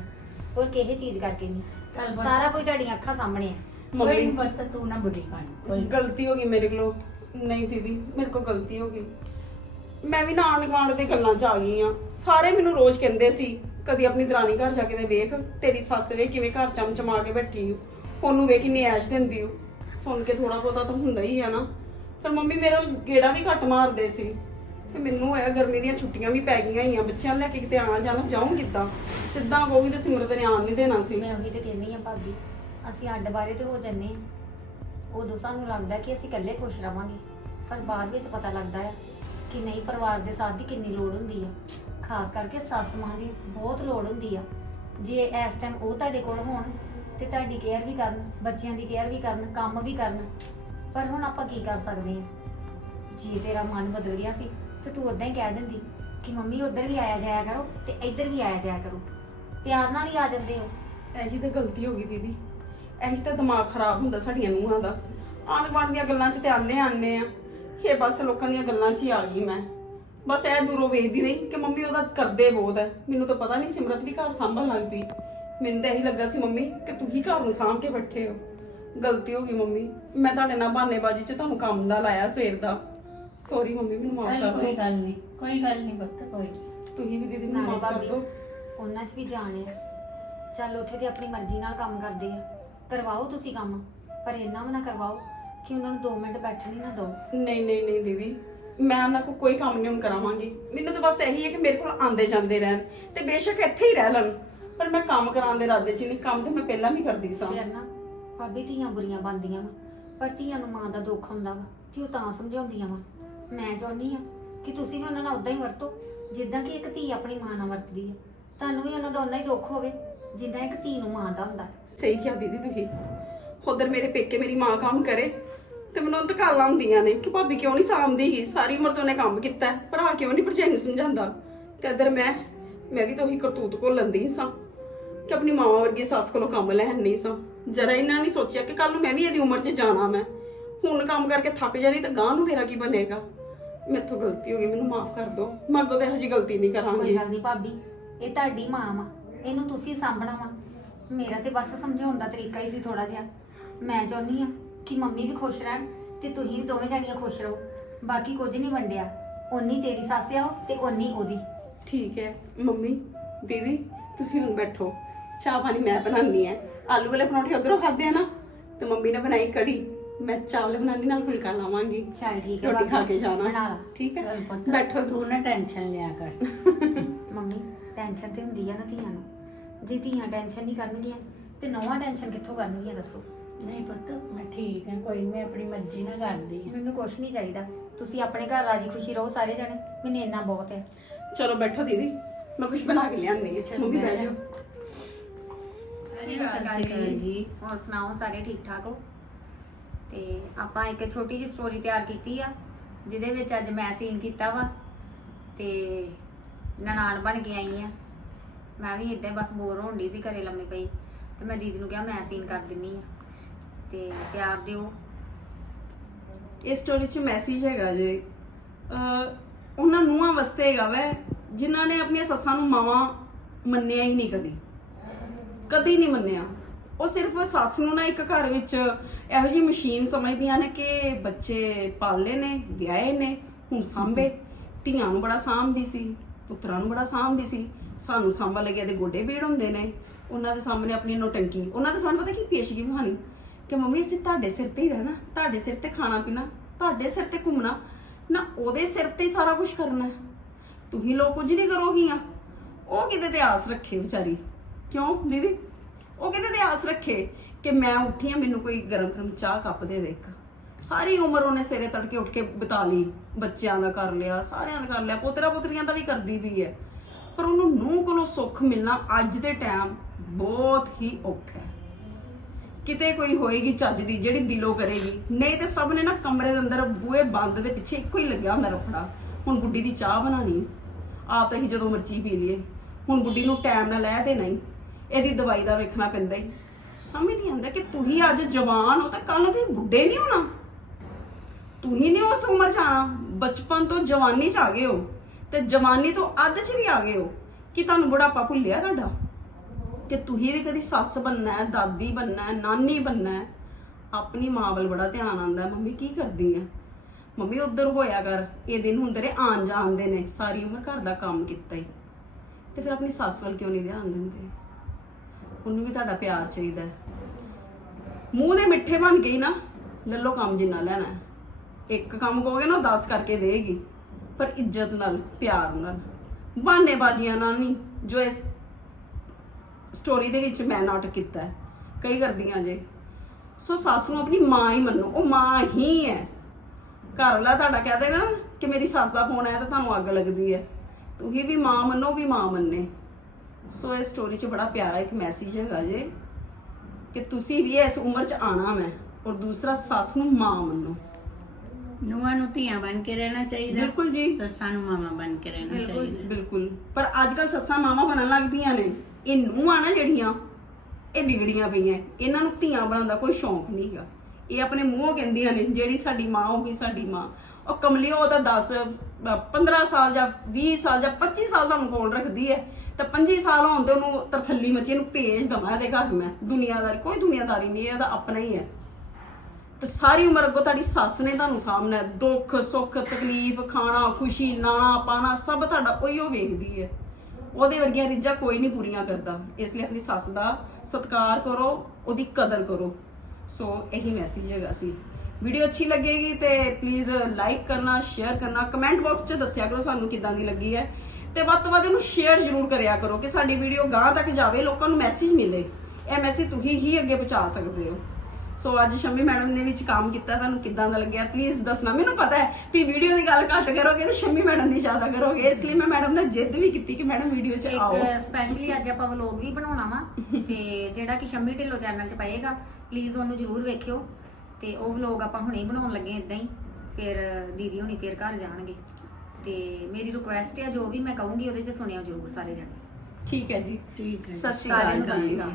ਹੋਰ ਕਿਸੇ ਚੀਜ਼ ਕਰਕੇ ਨਹੀਂ। ਬਸ। ਸਾਰਾ ਕੁਝ ਤੁਹਾਡੀਆਂ ਅੱਖਾਂ ਸਾਹਮਣੇ ਹੈ। ਕੋਈ ਮੰਮੀ। ਪੁੱਤ ਤੂੰ ਨਾ ਬੁਰੀ ਬਣ ਕੋਈ ਗਲਤੀ ਹੋ ਗਈ ਮੇਰੇ ਕੋਲੋਂ। ਨਹੀਂ ਦੀਦੀ ਮੇਰੇ ਕੋਲ ਗਲਤੀ ਹੋ ਗਈ। ਮੈਂ ਵੀ ਨਾਨ ਗਾਂਡ ਦੇ ਗੱਲਾਂ 'ਚ ਆ ਗਈ ਆ ਸਾਰੇ ਮੈਨੂੰ ਰੋਜ਼ ਕਹਿੰਦੇ ਸੀ ਕਦੀ ਆਪਣੀ ਦਰਾਣੀ ਘਰ ਜਾ ਕੇ ਤੇ ਵੇਖ ਤੇਰੀ ਸੱਸ ਵੇ ਕਿਵੇਂ ਘਰ ਚਮਚਮਾ ਕੇ ਬੈਠੀ ਉਹਨੂੰ ਵੇ ਕਿੰਨੀ ਐਸ਼ ਦਿੰਦੀ ਹੋ ਸੁਣ ਕੇ ਥੋੜਾ ਬਹੁਤਾ ਤਾਂ ਹੁੰਦਾ ਹੀ ਆ ਨਾ। ਪਰ ਮੰਮੀ ਮੇਰਾ ਗੇੜਾ ਵੀ ਘੱਟ ਮਾਰਦੇ ਸੀ। ਤੇ ਮੈਨੂੰ ਹੋਇਆ ਗਰਮੀ ਦੀਆਂ ਛੁੱਟੀਆਂ ਵੀ ਪੈ ਗਈਆਂ ਹੋਈਆਂ, ਬੱਚਿਆਂ ਨੂੰ ਲੈ ਕੇ ਕਿਤੇ ਆਣਾ ਜਾਣਾ, ਜਾਊਂ ਕਿੱਦਾਂ? ਸਿੱਧਾ ਕਹੂਗੀ ਤੇ ਸਿਮਰਤ ਨੇ ਆਉਣ ਨਹੀਂ ਦੇਣਾ ਸੀ। ਮੈਂ ਉਹੀ ਤੇ ਕਹਿੰਦੀ ਆ ਭਾਬੀ, ਅਸੀਂ ਅੱਡ ਬਾਰੇ ਤੇ ਹੋ ਜੰਨੇ ਆ ਉਦੋਂ ਸਾਨੂੰ ਲੱਗਦਾ ਕਿ ਅਸੀਂ ਇਕੱਲੇ ਖੁਸ਼ ਰਵਾਂਗੇ, ਪਰ ਬਾਅਦ ਵਿੱਚ ਪਤਾ ਲੱਗਦਾ ਹੈ ਕਿ ਨਹੀਂ, ਪਰਿਵਾਰ ਦੇ ਸਾਥ ਦੀ ਕਿੰਨੀ ਲੋੜ ਹੁੰਦੀ ਆ ਖਾਸ ਕਰਕੇ ਸੱਸ ਮਾਂ ਦੀ ਬਹੁਤ ਲੋੜ ਹੁੰਦੀ ਆ। ਜੇ ਇਸ ਟਾਈਮ ਉਹ ਤੁਹਾਡੇ ਕੋਲ ਹੋਣ ਤੇ ਤੁਹਾਡੀ ਕੇਅਰ ਵੀ ਕਰਨ, ਬੱਚਿਆਂ ਦੀ ਕੇਅਰ ਵੀ ਕਰਨ, ਕੰਮ ਵੀ ਕਰਨ। ਪਰ ਹੁਣ ਆਪਾਂ ਕੀ ਕਰ ਸਕਦੇ ਹਾਂ? ਜੇ ਤੇਰਾ ਮਨ ਬਦਲ ਗਿਆ ਸੀ, ਤੇ ਤੂੰ ਉਦਾਂ ਹੀ ਕਹਿ ਦਿੰਦੀ ਕਿ ਮੰਮੀ ਉਧਰ ਵੀ ਆਇਆ ਜਾਇਆ ਕਰੋ ਤੇ ਇੱਧਰ ਵੀ ਆਇਆ ਜਾਇਆ ਕਰੋ। ਪਿਆਰ ਨਾਲ ਹੀ ਆ ਜਾਂਦੇ ਹੋ। ਇਹੀ ਤਾਂ ਗਲਤੀ ਹੋ ਗਈ ਦੀਦੀ। ਇਹੀ ਤਾਂ ਦਿਮਾਗ ਖਰਾਬ ਹੁੰਦਾ ਸਾਡੀਆਂ ਨੂੰਹਾਂ ਦਾ। ਆਣ ਗੁਆਂਢ ਦੀਆਂ ਗੱਲਾਂ 'ਚ ਤੇ ਆਨੇ ਆਨੇ ਆ। ਇਹ ਬਸ ਲੋਕਾਂ ਦੀਆਂ ਗੱਲਾਂ 'ਚ ਹੀ ਆ ਗਈ ਮੈਂ। ਬਸ ਇਹ ਦੂਰੋਂ ਵੇਖਦੀ ਰਹੀ ਕਿ ਮੰਮੀ ਉਹਦਾ ਕਰਦੇ ਬਹੁਤ ਹੈ। ਮੈਨੂੰ ਤਾਂ ਪਤਾ ਨਹੀਂ ਸਿਮਰਤ ਵੀ ਘਰ ਸੰਭਲ ਲੱਗ ਪਈ। ਮੈਨੂੰ ਤਾਂ ਇਹੀ ਲੱਗਾ ਸੀ ਮੰਮੀ ਕਿ ਤੁਸੀਂ ਘਰ ਨੂੰ ਸਾਂਭ ਕੇ ਬੈਠੇ ਹੋ। ਗਲਤੀ ਹੋ ਗਈ ਮੰਮੀ। ਮੈਂ ਤੁਹਾਡੇ ਨਾਲ ਬਹਾਨੇਬਾਜ਼ੀ 'ਚ ਤੁਹਾਨੂੰ ਕੰਮ ਦਾ ਲਾਇਆ ਸਵੇਰ ਦਾ। ਸੌਰੀ ਮੰਮੀ ਮੈਨੂੰ ਮਾਫ ਚੱਲ ਕਰ ਕੋਈ ਦਿਓ। ਗੱਲ ਨਹੀਂ ਕੋਈ ਗੱਲ ਨਹੀਂ ਪੁੱਤ ਕੋਈ। ਤੁਸੀਂ ਵੀ ਦੀਦੀ ਮੈਨੂੰ ਨਾਲੇ ਮਾਫ ਕਰ ਭਾਬੀ ਦਿਓ। ਉਹਨਾਂ 'ਚ ਵੀ ਜਾਣ ਆ। ਚੱਲ ਉੱਥੇ ਤੇ ਆਪਣੀ ਮਰਜ਼ੀ ਨਾਲ ਕੰਮ ਕਰਦੇ ਆ। ਕਰਵਾਓ ਤੁਸੀਂ ਕੰਮ ਪਰ ਇੰਨਾ ਵੀ ਨਾ ਕਰਵਾਓ ਕਿ ਉਹਨਾਂ ਨੂੰ 2 ਮਿੰਟ ਬੈਠਣ ਹੀ ਨਾ ਦਿਓ। ਨਹੀਂ ਨਹੀਂ ਨਹੀਂ ਦੀਦੀ ਮੈਂ ਉਹਨਾਂ ਕੋਲ ਕੋਈ ਕੰਮ ਨਹੀਂ ਹੁਣ ਕਰਾਵਾਂਗੀ। ਮੈਨੂੰ ਤਾਂ ਬਸ ਇਹੀ ਹੈ ਕਿ ਮੇਰੇ ਕੋਲ ਆਂਦੇ ਜਾਂਦੇ ਰਹਿਣ ਤੇ ਬੇਸ਼ੱਕ ਇੱਥੇ ਹੀ ਰਹਿ ਲੈਣ। ਪਰ ਮੈਂ ਕੰਮ ਕਰਾਉਣ ਦੇ ਇਰਾਦੇ 'ਚ ਨਹੀਂ ਕੰਮ ਤੇ ਮੈਂ ਪਹਿਲਾਂ ਵੀ ਕਰਦੀ ਸਾਂ। ਫਿਰ ਨਾ ਭਾਬੀ ਧੀਆਂ ਬੁਰੀਆਂ ਬਣਦੀਆਂ ਵਾ ਪਰ ਧੀਆਂ ਨੂੰ ਮਾਂ ਦਾ ਦੁੱਖ ਹੁੰਦਾ ਵਾ ਤੇ ਉਹ ਤਾਂ ਸਮਝਾਉਂਦੀਆਂ ਵਾ। ਮੈਂ ਚਾਹੁੰਦੀ ਆ ਕਿ ਤੁਸੀਂ ਵੀ ਉਹਨਾਂ ਨਾਲ ਉਦਾਂ ਹੀ ਵਰਤੋ ਜਿੱਦਾਂ ਕਿ ਇੱਕ ਧੀ ਆਪਣੀ ਮਾਂ ਨਾਲ ਵਰਤਦੀ ਆ। ਤੁਹਾਨੂੰ ਵੀ ਉਹਨਾਂ ਦਾ ਉਨਾ ਹੀ ਦੁੱਖ ਹੋਵੇ ਜਿੱਦਾਂ ਇੱਕ ਧੀ ਨੂੰ ਮਾਂ ਦਾ ਹੁੰਦਾ। ਸਹੀ ਕਿਹਾ ਦੀਦੀ ਤੁਸੀਂ। ਉਧਰ ਮੇਰੇ ਪੇਕੇ ਮੇਰੀ ਮਾਂ ਕੰਮ ਕਰੇ ਤੇ ਮੈਨੂੰ ਧਕਾਲਾਂ ਹੁੰਦੀਆਂ ਨੇ ਕਿ ਭਾਬੀ ਕਿਉਂ ਨਹੀਂ ਸਾਂਭਦੀ ਹੀ ਸਾਰੀ ਉਮਰ ਤੋਂ ਉਹਨੇ ਕੰਮ ਕੀਤਾ ਹੈ, ਭਰਾ ਕਿਉਂ ਨਹੀਂ ਭਰਜਾਈ ਨੂੰ ਸਮਝਾਉਂਦਾ? ਤੇ ਇੱਧਰ ਮੈਂ ਮੈਂ ਵੀ ਤਾਂ ਉਹੀ ਕਰਤੂਤ ਕੋ ਲੰਦੀ ਸਾਂ। ਕਿ ਆਪਣੀ ਮਾਂ ਵਰਗੀ ਸੱਸ ਕੋਲੋਂ ਕੰਮ ਲੈਣ ਨਹੀਂ ਸਾਂ। ਜਰਾ ਇਹਨਾਂ ਨਹੀਂ ਸੋਚਿਆ ਕਿ ਕੱਲ ਨੂੰ ਮੈਂ ਵੀ ਇਹਦੀ ਉਮਰ 'ਚ ਜਾਣਾ ਮੈਂ। ਹੁਣ ਕੰਮ ਕਰਕੇ ਥੱਕ ਜਾਣੀ ਤਾਂ ਗਾਂ ਨੂੰ ਮੇਰਾ ਕੀ ਬਣੇਗਾ? ਮੈਥੋਂ ਗਲਤੀ ਹੋ ਗਈ ਮੈਨੂੰ ਮਾਫ ਕਰ ਦਿਓ। ਮੈਂ ਅੱਗੋਂ ਤਾਂ ਇਹੋ ਜਿਹੀ ਗਲਤੀ ਨਹੀਂ ਕੋਈ ਕਰਾਂਗੀ ਗੱਲ ਨਹੀਂ ਭਾਬੀ ਇਹ ਤੁਹਾਡੀ ਮਾਂ ਵਾ। ਇਹਨੂੰ ਤੁਸੀਂ ਸਾਂਭਣਾ ਵਾ। ਮੇਰਾ ਤੇ ਬਸ ਸਮਝਾਉਣ ਦਾ ਤਰੀਕਾ ਹੀ ਸੀ ਥੋੜਾ ਜਿਹਾ। ਮੈਂ ਚਾਹੁੰਦੀ ਆ ਕਿ ਮੰਮੀ ਵੀ ਖੁਸ਼ ਰਹਿਣ ਤੇ ਤੁਸੀਂ ਵੀ ਦੋਵੇਂ ਜਾਣੀਆਂ ਖੁਸ਼ ਰਹੋ। ਬਾਕੀ ਕੁਝ ਨਹੀਂ ਵੰਡਿਆ। ਓਨੀ ਤੇਰੀ ਸੱਸ ਆ ਉਹ ਤੇ ਓਨੀ ਉਹਦੀ। ਠੀਕ ਹੈ ਮੰਮੀ ਦੀਦੀ ਤੁਸੀਂ ਹੁਣ ਬੈਠੋ। ਚਾਹ ਪਾਣੀ ਮੈਂ ਬਣਾਉਣੀ ਹੈ। ਆਲੂ ਵਾਲੇ ਪਰੌਂਠੇ ਉਧਰੋਂ ਖਾਦੇ ਆ ਨਾ ਤੇ ਮੰਮੀ ਨੇ ਬਣਾਈ ਕੜੀ। ਮੈਂ ਚਾਵਲ ਬਣਾਉਣੀ ਨਾਲ ਫੁਲਕਾ ਲਾਵਾਂਗੀ। ਚੱਲ ਠੀਕ ਹੈ ਰੋਟੀ ਖਾ ਕੇ ਜਾਣਾ। ਬਣਾ ਲਾ। ਠੀਕ ਹੈ? ਚੱਲ ਪੁੱਤ ਬੈਠੋ ਤੂੰ ਨਾ ਟੈਨਸ਼ਨ ਲਿਆ ਕਰ। ਮੰਮੀ ਟੈਨਸ਼ਨ ਤੇ ਹੁੰਦੀ ਆ ਨਾ ਧੀਆਂ ਨੂੰ। ਜੇ ਧੀਆਂ ਟੈਨਸ਼ਨ ਨਹੀਂ ਕਰਨਗੀਆਂ ਤੇ ਨੌਵਾਂ ਟੈਨਸ਼ਨ ਕਿੱਥੋਂ ਕਰਨਗੀਆਂ ਦੱਸੋ? ਨਹੀਂ ਪੁੱਤ ਮੈਂ ਠੀਕ ਹਾਂ ਕੋਈ ਨੀ, ਮੈਂ ਆਪਣੀ ਮਰਜ਼ੀ ਨਾਲ ਕਰਦੀ ਹਾਂ। ਮੈਨੂੰ ਕੁਝ ਨਹੀਂ ਚਾਹੀਦਾ। ਤੁਸੀਂ ਆਪਣੇ ਘਰ ਰਾਜੀ ਖੁਸ਼ੀ ਰਹੋ ਸਾਰੇ ਜਣੇ। ਮੈਨੂੰ ਇੰਨਾ ਬਹੁਤ ਹੈ। ਚਲੋ ਬੈਠੋ ਦੀਦੀ ਮੈਂ ਕੁਝ ਬਣਾ ਕੇ ਲਿਆਉਂਦੀ ਹਾਂ। ਚਲੋ ਮੰਮੀ ਬਹਿ ਜਾਓ। ਸਤਿ ਸ਼੍ਰੀ ਅਕਾਲ ਜੀ। ਹੋਰ ਸੁਣਾਓ ਸਾਰੇ ਠੀਕ ਠਾਕ ਹੋ? ਤੇ ਆਪਾਂ ਇੱਕ ਛੋਟੀ ਜਿਹੀ ਸਟੋਰੀ ਤਿਆਰ ਕੀਤੀ ਆ ਜਿਹਦੇ ਵਿੱਚ ਅੱਜ ਮੈਂ ਸੀਨ ਕੀਤਾ ਵਾ ਤੇ ਨਨਾਣ ਬਣ ਕੇ ਆਈ ਆ। ਮੈਂ ਵੀ ਇੱਦਾਂ ਬਸ ਬੋਰ ਹੋਣ ਡਈ ਸੀ ਘਰੇ ਲੰਮੇ ਪਈ। ਤੇ ਮੈਂ ਦੀਦੀ ਨੂੰ ਕਿਹਾ ਮੈਂ ਸੀਨ ਕਰ ਦਿੰਨੀ ਆ। ਤੇ ਪਿਆਰ ਦਿਓ। ਇਸ ਸਟੋਰੀ 'ਚ ਮੈਸੇਜ ਹੈਗਾ ਜੇ। ਉਹਨਾਂ ਨੂੰਹਾਂ ਵਾਸਤੇ ਹੈਗਾ ਵੈ ਜਿਨ੍ਹਾਂ ਨੇ ਆਪਣੀਆਂ ਸੱਸਾਂ ਨੂੰ ਮਾਵਾਂ ਮੰਨਿਆ ਹੀ ਨਹੀਂ ਕਦੀ। ਕਦੀ ਨਹੀਂ ਮੰਨਿਆ। ਉਹ ਸਿਰਫ ਸੱਸ ਨੂੰ ਨਾ ਇੱਕ ਘਰ ਵਿੱਚ ਇਹੋ ਜਿਹੀ ਮਸ਼ੀਨ ਸਮਝਦੀਆਂ ਨੇ ਕਿ ਬੱਚੇ ਪਾਲੇ ਨੇ, ਵਿਆਹੇ ਨੇ, ਹੁਣ ਸਾਂਭੇ। ਧੀਆਂ ਨੂੰ ਬੜਾ ਸਾਂਭਦੀ ਸੀ, ਪੁੱਤਰਾਂ ਨੂੰ ਬੜਾ ਸਾਂਭਦੀ ਸੀ। ਸਾਨੂੰ ਸਾਂਭਣ ਲੱਗਿਆ ਦੇ ਗੋਡੇ ਪੀੜ ਹੁੰਦੇ ਨੇ। ਉਹਨਾਂ ਦੇ ਸਾਹਮਣੇ ਆਪਣੀ ਨੋਟੰਕੀ ਉਹਨਾਂ ਦੇ ਸਾਹਮਣੇ ਪਤਾ ਕੀ ਪੇਸ਼ਗੀ ਬਹਾਨੀ ਕਿ ਮੰਮੀ, ਅਸੀਂ ਤੁਹਾਡੇ ਸਿਰ ਤੇ ਹੀ ਰਹਿਣਾ। ਤੁਹਾਡੇ ਸਿਰ ਤੇ ਖਾਣਾ ਪੀਣਾ। ਤੁਹਾਡੇ ਸਿਰ ਤੇ ਘੁੰਮਣਾ। ਨਾ ਉਹਦੇ ਸਿਰ ਤੇ ਸਾਰਾ ਕੁਝ ਕਰਨਾ। ਤੁਸੀਂ ਲੋਕ ਕੁਝ ਨਹੀਂ ਕਰੋਗੀਆਂ। ਉਹ ਕਿਤੇ ਤੇ ਆਸ ਰੱਖੇ ਵਿਚਾਰੀ। ਕਿਉਂ ਦੀਦੀ? ਉਹ ਕਹਿੰਦੇ ਤੇ ਆਸ ਰੱਖੇ ਕਿ ਮੈਂ ਉੱਠੀ ਆ, ਮੈਨੂੰ ਕੋਈ ਗਰਮ ਗਰਮ ਚਾਹ ਕੱਪ ਦੇ ਦੇ ਇੱਕ। ਸਾਰੀ ਉਮਰ ਉਹਨੇ ਸਵੇਰੇ ਤੜਕੇ ਉੱਠ ਕੇ ਬਿਤਾ ਲਈ, ਬੱਚਿਆਂ ਦਾ ਕਰ ਲਿਆ, ਸਾਰਿਆਂ ਦਾ ਕਰ ਲਿਆ, ਪੋਤਰਾ ਪੋਤਰੀਆਂ ਦਾ ਵੀ ਕਰਦੀ ਵੀ ਹੈ ਪਰ ਉਹਨੂੰ ਨੂੰਹ ਕੋਲੋਂ ਸੁੱਖ ਮਿਲਣਾ ਅੱਜ ਦੇ ਟਾਈਮ ਬਹੁਤ ਹੀ ਔਖਾ ਹੈ ਕਿਤੇ ਕੋਈ ਹੋਏਗੀ ਚੱਜ ਦੀ ਜਿਹੜੀ ਦਿਲੋਂ ਕਰੇਗੀ। ਨਹੀਂ ਤੇ ਸਭ ਨੇ ਨਾ ਕਮਰੇ ਦੇ ਅੰਦਰ ਬੂਹੇ ਬੰਦ ਦੇ ਪਿੱਛੇ ਇੱਕੋ ਹੀ ਲੱਗਿਆ ਹੁੰਦਾ ਰੋਪੜਾ। ਹੁਣ ਗੁੱਡੀ ਦੀ ਚਾਹ ਬਣਾਣੀ ਆਪ ਤਾਂ ਹੀ ਜਦੋਂ ਮਰਜ਼ੀ ਪੀ ਲਈਏ। ਹੁਣ ਗੁੱਡੀ ਨੂੰ ਟਾਈਮ ਨਾਲ ਲੈ ਦੇਣਾ ਹੀ ਇਹਦੀ ਦਵਾਈ ਦਾ ਵੇਖਣਾ ਪੈਂਦਾ ਹੀ। ਸਮਝ ਨਹੀਂ ਆਉਂਦਾ ਕਿ ਤੁਸੀਂ ਅੱਜ ਜਵਾਨ ਹੋ ਤਾਂ ਕੱਲ ਨੂੰ ਤੁਸੀਂ ਬੁੱਢੇ ਨਹੀਂ ਹੋਣਾ। ਤੁਸੀਂ ਨਹੀਂ ਉਸ ਉਮਰ ਚ ਆਣਾ ਬਚਪਨ ਤੋਂ ਜਵਾਨੀ ਚ ਆ ਗਏ ਹੋ ਤੇ ਜਵਾਨੀ ਤੋਂ ਅੱਧ ਚ ਵੀ ਆ ਗਏ ਹੋ। ਕਿ ਤੁਹਾਨੂੰ ਬੁਢਾਪਾ ਭੁੱਲਿਆ ਤੁਹਾਡਾ? ਕਿ ਤੁਸੀਂ ਵੀ ਕਦੀ ਸੱਸ ਬੰਨਾ ਹੈ, ਦਾਦੀ ਬੰਨਾ ਹੈ, ਨਾਨੀ ਬੰਨਾ ਹੈ। ਆਪਣੀ ਮਾਂ ਵੱਲ ਬੜਾ ਧਿਆਨ ਆਉਂਦਾ ਮੰਮੀ ਕੀ ਕਰਦੀ ਹੈ? ਮੰਮੀ ਉਧਰ ਹੋਇਆ ਕਰ। ਇਹ ਦਿਨ ਹੁੰਦੇ ਨੇ ਆਣ ਜਾਣ ਦੇ ਨੇ। ਸਾਰੀ ਉਮਰ ਘਰ ਦਾ ਕੰਮ ਕੀਤਾ ਹੀ। ਤੇ ਫਿਰ ਆਪਣੀ ਸੱਸ ਵੱਲ ਕਿਉਂ ਨਹੀਂ ਧਿਆਨ ਦਿੰਦੇ? ਉਹਨੂੰ ਵੀ ਤੁਹਾਡਾ ਪਿਆਰ ਚਾਹੀਦਾ ਹੈ। ਮੂੰਹ ਦੇ ਮਿੱਠੇ ਬਣ ਗਈ ਨਾ ਲੱਲੋ ਕੰਮ ਜਿੰਨਾ ਲੈਣਾ ਹੈ। ਇੱਕ ਕੰਮ ਕਹੋਗੇ ਨਾ 10 ਕਰਕੇ ਦੇਗੀ, ਪਰ ਇੱਜ਼ਤ ਨਾਲ, ਪਿਆਰ ਨਾਲ। ਬਹਾਨੇਬਾਜ਼ੀਆਂ ਨਾਲ ਨਹੀਂ, ਜੋ ਇਸ ਸਟੋਰੀ ਦੇ ਵਿੱਚ ਮੈਂ ਨਾਟਕ ਕੀਤਾ ਹੈ। ਕਈ ਕਰਦੀਆਂ ਜੇ। ਸੋ ਸੱਸ ਨੂੰ ਆਪਣੀ ਮਾਂ ਹੀ ਮੰਨੋ, ਉਹ ਮਾਂ ਹੀ ਹੈ। ਘਰ ਵਾਲਾ ਤੁਹਾਡਾ ਕਹਿ ਨਾ ਕਿ ਮੇਰੀ ਸੱਸ ਦਾ ਫੋਨ ਆਇਆ ਤਾਂ ਤੁਹਾਨੂੰ ਅੱਗ ਲੱਗਦੀ ਹੈ। ਤੁਸੀਂ ਵੀ ਮਾਂ ਮੰਨੋ, ਉਹ ਵੀ ਮਾਂ ਮੰਨੇ। ਸੋ ਇਸ ਸਟੋਰੀ 'ਚ ਬੜਾ ਪਿਆਰਾ ਇੱਕ ਮੈਸੇਜ ਹੈਗਾ ਜੇ ਕਿ ਤੁਸੀਂ ਵੀ ਇਸ ਉਮਰ 'ਚ ਆਣਾ ਮੈਂ ਔਰ ਦੂਸਰਾ ਸੱਸ ਨੂੰ ਮਾਂ ਮੰਨੋ। ਨੂੰਹਾਂ ਨੂੰ ਧੀਆਂ ਬਣ ਕੇ ਰਹਿਣਾ ਚਾਹੀਦਾ। ਬਿਲਕੁਲ ਜੀ। ਸੱਸਾਂ ਨੂੰ ਮਾਵਾਂ ਬਣ ਕੇ ਰਹਿਣਾ ਬਿਲਕੁਲ। ਚਾਹੀਦਾ। ਬਿਲਕੁਲ। ਪਰ ਅੱਜ ਕੱਲ ਸੱਸਾਂ ਮਾਵਾਂ ਬਣਨ ਲੱਗ ਪਈਆਂ ਨੇ। ਇਹ ਨੂੰਹਾਂ ਨਾ ਜਿਹੜੀਆਂ ਇਹ ਵਿਗੜੀਆਂ ਪਈਆਂ। ਇਹਨਾਂ ਨੂੰ ਧੀਆਂ ਬਣਨ ਦਾ ਕੋਈ ਸ਼ੌਂਕ ਨਹੀਂ ਹੈਗਾ। ਇਹ ਆਪਣੇ ਮੂੰਹੋਂ ਕਹਿੰਦੀਆਂ ਨੇ ਜਿਹੜੀ ਸਾਡੀ ਮਾਂ ਉਹ ਵੀ ਸਾਡੀ ਮਾਂ। ਉਹ ਕਮਲਿਓ ਉਹ ਤਾਂ 10 ਅ, 15 ਸਾਲ ਜਾਂ 20 ਸਾਲ ਜਾਂ 25 ਸਾਲ ਤੁਹਾਨੂੰ ਕੋਲ ਰੱਖਦੀ ਹੈ। ਤਾਂ 25 ਸਾਲ ਹੋਣ ਤੇ ਉਹਨੂੰ ਤਰਥੱਲੀ ਮੱਚੀ ਨੂੰ ਭੇਜ ਦਵਾਂ ਇਹਦੇ ਘਰ ਮੈਂ। ਦੁਨੀਆਦਾਰੀ ਕੋਈ ਦੁਨੀਆਦਾਰੀ ਨਹੀਂ, ਇਹਦਾ ਆਪਣਾ ਹੀ ਹੈ। ਤੇ ਸਾਰੀ ਉਮਰ ਅੱਗੋਂ ਤੁਹਾਡੀ ਸੱਸ ਨੇ ਤੁਹਾਨੂੰ ਸਾਹਮਣੇ ਦੁੱਖ, ਸੁੱਖ, ਤਕਲੀਫ, ਖਾਣਾ, ਖੁਸ਼ੀ ਲਾਣਾ ਪਾਣਾ, ਸਭ ਤੁਹਾਡਾ ਉਹੀਓ ਵੇਖਦੀ ਹੈ। ਉਹਦੇ ਵਰਗੀਆਂ ਰਿੱਜਾਂ ਕੋਈ ਨਹੀਂ ਪੂਰੀਆਂ ਕਰਦਾ। ਇਸ ਲਈ ਆਪਣੀ ਸੱਸ ਦਾ ਸਤਿਕਾਰ ਕਰੋ, ਉਹਦੀ ਕਦਰ ਕਰੋ। ਸੋ ਇਹੀ ਮੈਸੇਜ ਹੈਗਾ ਸੀ। ਵੀਡੀਓ ਅੱਛੀ ਲੱਗੇਗੀ ਤੇ ਪਲੀਜ਼ ਲਾਈਕ ਕਰਨਾ ਸ਼ੇਅਰ ਕਰਨਾ। ਕਮੈਂਟ ਬਾਕਸ 'ਚ ਦੱਸਿਆ ਕਰੋ ਸਾਨੂੰ ਕਿਦਾਂ ਦੀ ਲੱਗੀ ਹੈ। ਤੇ ਵੱਧ ਤੋਂ ਵੱਧ ਇਹਨੂੰ ਸ਼ੇਅਰ ਜ਼ਰੂਰ ਕਰਿਆ ਕਰੋ ਕਿ ਸਾਡੀ ਵੀਡੀਓ ਗਾਂ ਤੱਕ ਜਾਵੇ ਲੋਕਾਂ ਨੂੰ ਮੈਸੇਜ ਮਿਲੇ। ਇਹ ਮੈਸੇਜ ਤੁਸੀਂ ਹੀ ਅੱਗੇ ਪਹੁੰਚਾ ਸਕਦੇ ਹੋ। ਸੋ ਅੱਜ ਸ਼ਮੀ ਮੈਡਮ ਨੇ ਵਿੱਚ ਕੰਮ ਕੀਤਾ ਤੁਹਾਨੂੰ ਕਿੱਦਾਂ ਦਾ ਲੱਗਿਆ? ਪਲੀਜ਼ ਦੱਸਣਾ। ਮੈਨੂੰ ਪਤਾ ਹੈ ਤੇ ਵੀਡੀਓ ਦੀ ਗੱਲ ਘੱਟ ਕਰੋਗੇ ਤੇ ਸ਼ਮੀ ਮੈਡਮ ਦੀ ਜ਼ਿਆਦਾ ਕਰੋਗੇ। ਇਸ ਲਈ ਮੈਂ ਮੈਡਮ ਨਾਲ ਜਿੱਦ ਵੀ ਕੀਤੀ ਕਿ ਮੈਡਮ ਵੀਡੀਓ 'ਚ ਆਓ। ਇੱਕ ਸਪੈਸ਼ਲੀ ਅੱਜ ਆਪਾਂ ਵਲੌਗ ਵੀ ਬਣਾਉਣਾ ਵਾ ਤੇ ਜਿਹੜਾ ਕਿ ਸ਼ੰਮੀ ਢਿੱਲੋਂ ਚੈਨਲ 'ਚ ਪਏਗਾ ਪਲੀਜ਼ ਉਹਨੂੰ ਜਰੂਰ ਵੇਖਿਓ। ਤੇ ਉਹ ਵਲੌਗ ਆਪਾਂ ਹੁਣੇ ਹੀ ਬਣਾਉਣ ਲੱਗੇ ਇਦਾਂ ਹੀ। ਫਿਰ ਦੀਦੀ ਹੁਣੀ ਫਿਰ ਘਰ ਜਾਣਗੇ। ਤੇ ਮੇਰੀ ਰਿਕੁਐਸਟ ਹੈ ਜੋ ਵੀ ਮੈਂ ਕਹੂੰਗੀ ਉਹਦੇ 'ਚ ਸੁਣਿਓ ਜਰੂਰ ਸਾਰੇ ਜਣੇ। ਠੀਕ ਹੈ ਜੀ। ਠੀਕ ਹੈ ਸਤਿ ਸ਼੍ਰੀ ਸਾਰਿਆਂ ਅਕਾਲ ਨੂੰ ਸਤਿ ਸ਼੍ਰੀ ਜੀ। ਅਕਾਲ